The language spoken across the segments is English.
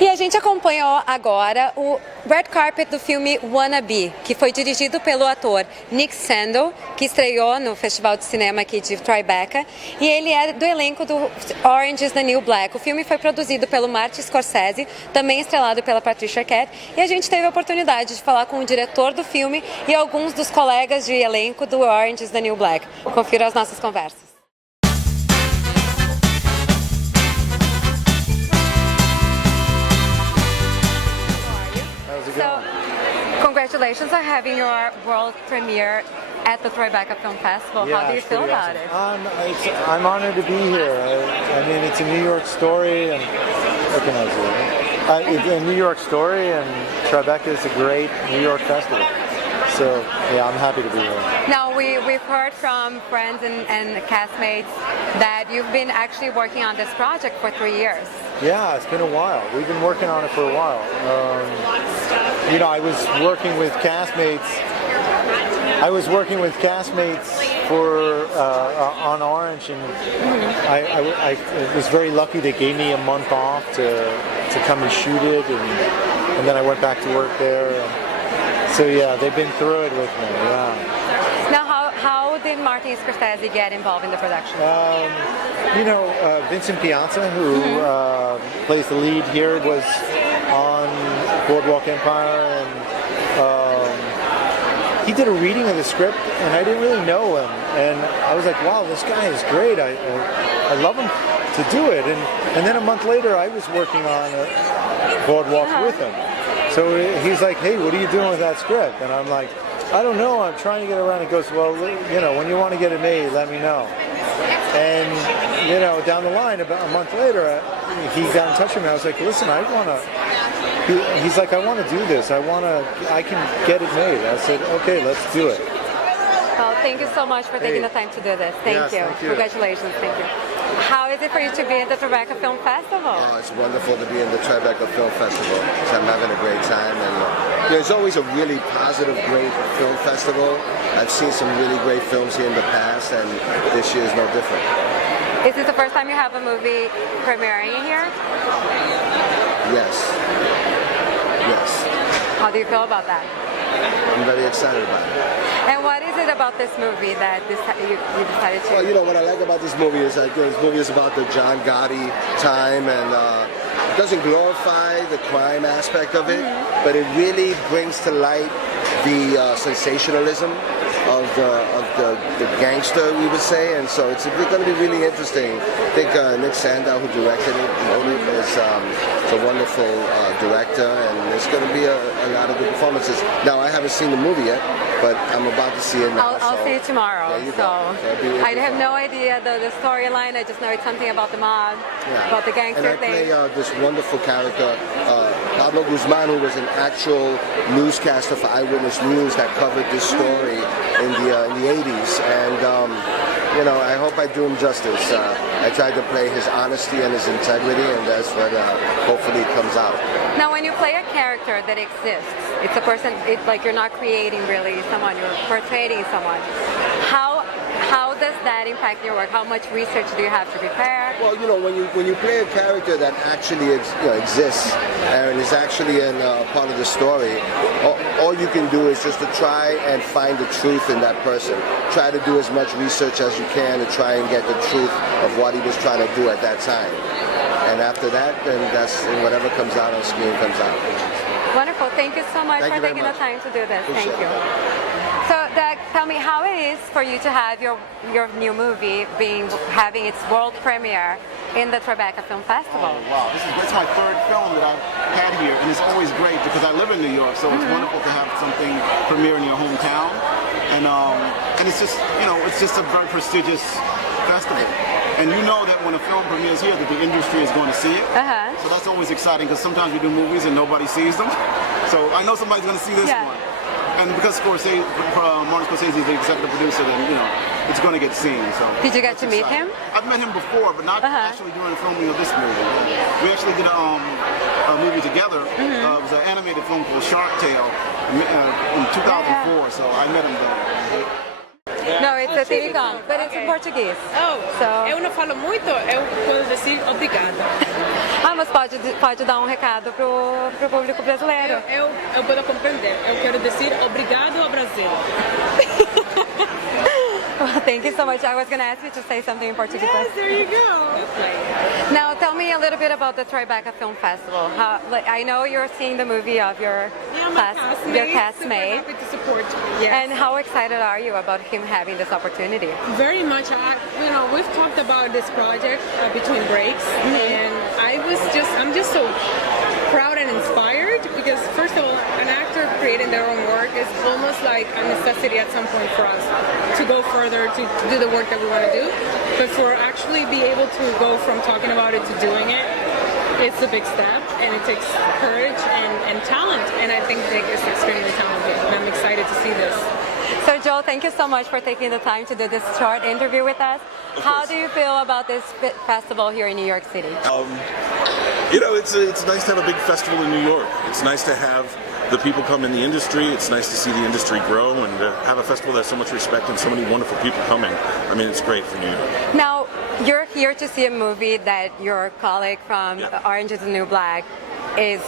E a gente acompanhou agora o red carpet do filme Wannabe, que foi dirigido pelo ator Nick Sandel, que estreou no Festival de Cinema aqui de Tribeca, e ele é do elenco do Orange is the New Black. O filme foi produzido pelo Martin Scorsese, também estrelado pela Patricia Arquette, e a gente teve a oportunidade de falar com o diretor do filme e alguns dos colegas de elenco do Orange is the New Black. Confira as nossas conversas. So, congratulations on having your world premiere at the Tribeca Film Festival. Yeah, How do you feel about it? I'm honored to be here. I mean, it's a New York story, and what can I say? It's a New York story, and Tribeca is a great New York festival. So, yeah, I'm happy to be here. Now, we've heard from friends and castmates that you've been actually working on this project for 3 years. Yeah, it's been a while. We've been working on it for a while. You know, I was working with castmates. For on Orange, and I was very lucky. They gave me a month off to come and shoot it, and then I went back to work there. So yeah, they've been through it with me. Yeah. Now, how did Martin Scorsese get involved in the production? You know, Vincent Piazza, who plays the lead here, was on Boardwalk Empire, and he did a reading of the script, and I didn't really know him, and I was like, wow, this guy is great. I love him to do it, and then a month later, I was working on Boardwalk with him. So he's like, hey, what are you doing with that script? And I'm like, I don't know, I'm trying to get around. He goes, well, you know, when you want to get it made, let me know. And, you know, down the line, about a month later, he got in touch with me. I was like, listen, I want to, he's like, I want to do this. I can get it made. I said, okay, let's do it. Well, thank you so much for taking the time to do this. Thank you. Congratulations. Thank you. How is it for you to be at the Tribeca Film Festival? Oh, it's wonderful to be in the Tribeca Film Festival. So I'm having a great time, and there's always a really positive, great film festival. I've seen some really great films here in the past, and this year is no different. Is this the first time you have a movie premiering here? Yes. Yes. How do you feel about that? I'm very excited about it. And what is it about this movie that you decided to? Well, you know, what I like about this movie is that this movie is about the John Gotti time, and it doesn't glorify the crime aspect of it, but it really brings to light the sensationalism of the gangster, we would say, and so it's going to be really interesting. I think Nick Sandel, who directed it, is a wonderful director, and there's going to be a lot of good performances. Now, I haven't seen the movie yet, but I'm about to see it now. I'll see it tomorrow. I have no idea the storyline. I just know it's something about the mob, about the gangster thing. And I play this wonderful character, Pablo Guzman, who was an actual newscaster for Eyewitness News that covered this story in the 80s, and you know, I hope I do him justice. I tried to play his honesty and his integrity, and that's what hopefully comes out. Now, when you play a character that exists, it's a person. It's like you're not creating really someone; you're portraying someone. How does that impact your work? How much research do you have to prepare? Well, you know, when you play a character that actually exists and is actually a part of the story, all you can do is just to try and find the truth in that person. Try to do as much research as you can to try and get the truth of what he was trying to do at that time. And after that, then whatever comes out on screen comes out. Wonderful. Thank you so much for taking the time to do this. Thank you. So, Doug, tell me how it is for you to have your new movie having its world premiere in the Tribeca Film Festival. Oh, wow, it's my third film that I've had here, and it's always great because I live in New York, so it's wonderful to have something premiere in your hometown, and it's just, you know, it's just a very prestigious festival. And you know that when a film premieres here, that the industry is going to see it. So that's always exciting because sometimes we do movies and nobody sees them. So I know somebody's going to see this one. And because Martin Scorsese is the executive producer, then, you know, it's going to get seen. So did you get to meet him? I've met him before, but not actually during the filming of this movie. We actually did a movie together. It was an animated film called Shark Tale in 2004. So I met him there. No, it's a TV song, but it's in Portuguese. Oh, so eu não falo muito, eu posso dizer obrigada. mas pode dar um recado pro público brasileiro. Eu posso compreender. Eu quero dizer obrigado ao Brasil. Well, thank you so much. I was going to ask you to say something in Portuguese. Yes, there you go. Now, tell me a little bit about the Tribeca Film Festival. I know you're seeing the movie of your castmate. Super happy to support you. Yes. And how excited are you about him having this opportunity? Very much. We've talked about this project between breaks, and I'm just so proud and inspired because, first of all, an actor creating their own work is almost like a necessity at some point for us to go further, to do the work that we want to do. But for actually be able to go from talking about it to doing it, it's a big step, and it takes courage and talent. And I think Nick is extremely talented, and I'm excited to see this. So Joel, thank you so much for taking the time to do this short interview with us. How do you feel about this festival here in New York City? It's nice to have a big festival in New York. It's nice to have the people come in the industry. It's nice to see the industry grow and to have a festival that has so much respect and so many wonderful people coming. I mean, it's great for New York. Now, you're here to see a movie that your colleague from Orange is the New Black is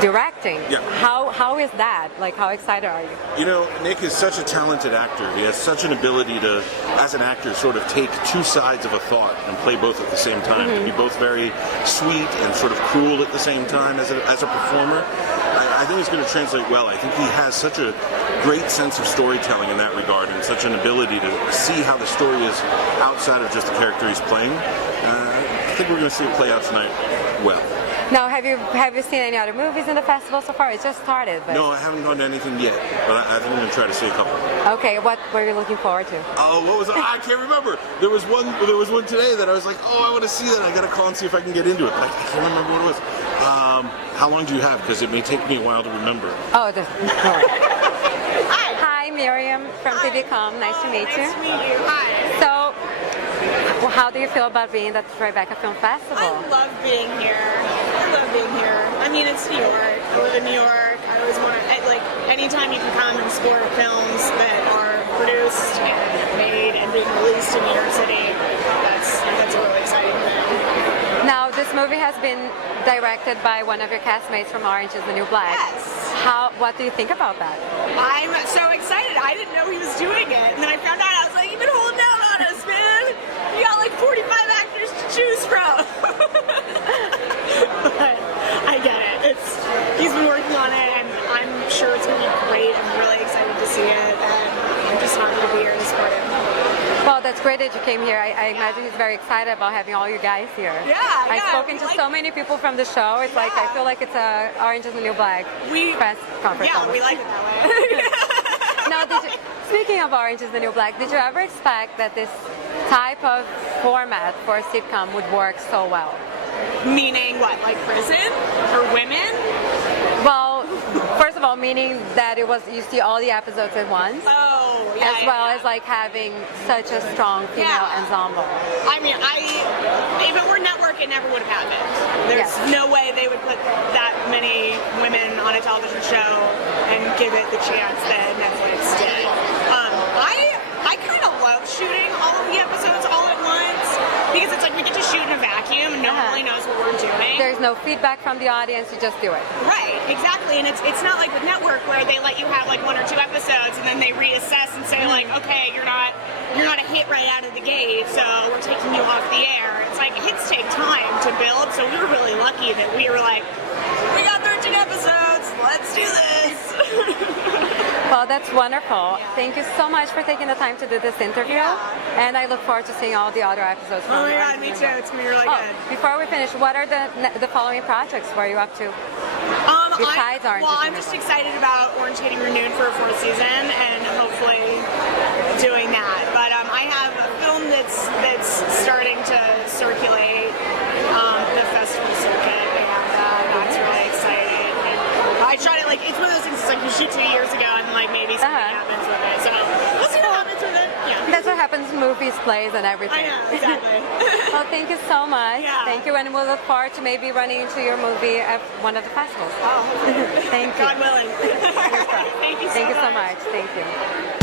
directing. Yeah. How is that? Like, how excited are you? You know, Nick is such a talented actor. He has such an ability to, as an actor, sort of take two sides of a thought and play both at the same time. To be both very sweet and sort of cruel at the same time as a performer. I think it's going to translate well. I think he has such a great sense of storytelling in that regard and such an ability to see how the story is outside of just the character he's playing. I think we're going to see it play out tonight well. Now, have you seen any other movies in the festival so far? It just started. But... No, I haven't gone to anything yet, but I think I'm going to try to see a couple. Okay, what were you looking forward to? Oh, what was it? I can't remember. There was one today that I was like, oh, I want to see that. I got to call and see if I can get into it. But I can't remember what it was. How long do you have? Because it may take me a while to remember. Oh, Hi, Miriam from Publicação. Nice to meet you. Nice to meet you. Hi. So, how do you feel about being at the Tribeca Film Festival? I love being here. I mean, it's New York. I live in New York. I always want to, anytime you can come and support films that are produced and made and being released in New York City, that's a really exciting thing. Now, this movie has been directed by one of your castmates from Orange is the New Black. Yes. What do you think about that? I'm so excited. I didn't know he was doing it. And then I found out, I was like, you've been holding down on us, man. You got like 45 actors to choose from. But I get it. He's been working on it, and I'm sure it's going to be great. I'm really excited to see it, and I'm just happy to be here to support it. Well, that's great that you came here. I imagine he's very excited about having all you guys here. I've spoken to so many people from the show. It's like, I feel like it's a Orange is the New Black press conference. Yeah, we like it that way. Now, speaking of Orange is the New Black, did you ever expect that this type of format for a sitcom would work so well? Meaning what, like prison or women? Well, first of all, meaning that you see all the episodes at once. Oh, yeah. As well as like having such a strong female ensemble. I mean, if it were network, it never would have happened. There's no way they would put that many women on a television show and give it the chance that Netflix did. I kind of love shooting all of the episodes all at once because it's like we get to shoot in a vacuum and no one really knows what we're doing. There's no feedback from the audience, you just do it. Right, exactly, and it's not like with network where they let you have like 1 or 2 episodes and then they reassess and say like, okay, you're not a hit right out of the gate, so we're taking you off the air. It's like hits take time to build, so we were really lucky that we were like, we got 13 episodes, let's do this. Well, that's wonderful. Thank you so much for taking the time to do this interview. And I look forward to seeing all the other episodes. Oh my God, me too. It's going to be really good. Before we finish, what are the following projects? What are you up to? Besides Orange. Well, I'm just excited about Orange getting renewed for a 4th season and hopefully doing that. But I have a film that's starting to circulate the festival circuit, and that's really exciting. And I tried it, it's one of those things, it's like you shoot 2 years ago and maybe something happens with it. So we'll see what happens with it. Yeah. That's what happens in movies, plays, and everything. I know, exactly. Well, thank you so much. Yeah. Thank you, and we'll look forward to maybe running into your movie at one of the festivals. Oh, thank you. God willing. Thank you so much. Thank you so much. Thank you.